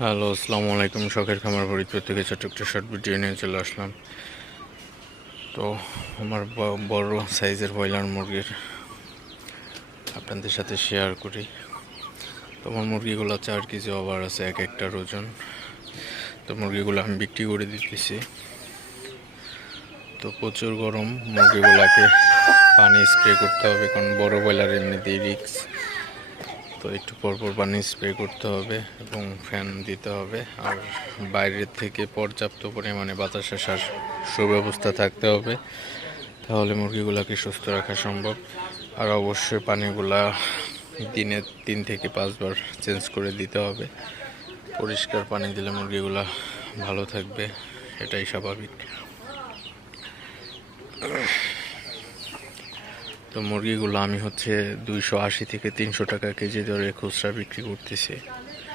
Hello, আসসালামু আলাইকুম। শখের খামার ফরিদপুর থেকে ছোট্ট একটা শর্ট ভিডিও নিয়ে চলে আসলাম। তো আমার বড় সাইজের ব্রয়লার মুরগির আপনাদের সাথে শেয়ার করি। তো আমার মুরগিগুলো 4 কেজি ওভার আছে এক একটার ওজন। তো মুরগিগুলো আমি বিক্রি করে দিতেছি। তো প্রচুর গরম, মুরগিগুলোকে পানি স্প্রে করতে হবে, কারণ বড় ব্রয়লার এমনিতেই রিস্ক। তো একটু পরপর পানি স্প্রে করতে হবে এবং ফ্যান দিতে হবে। আর বাইরের থেকে পর্যাপ্ত পরিমাণে বাতাস আসার সুব্যবস্থা থাকতে হবে, তাহলে মুরগিগুলোকে সুস্থ রাখা সম্ভব। আর অবশ্যই পানিগুলা দিনে 3 থেকে 5 বার চেঞ্জ করে দিতে হবে। পরিষ্কার পানি দিলে মুরগিগুলা ভালো থাকবে, এটাই স্বাভাবিক। তো মুরগিগুলো আমি 280 থেকে 300 টাকা কেজি দরে খুচরা বিক্রি করতেছি।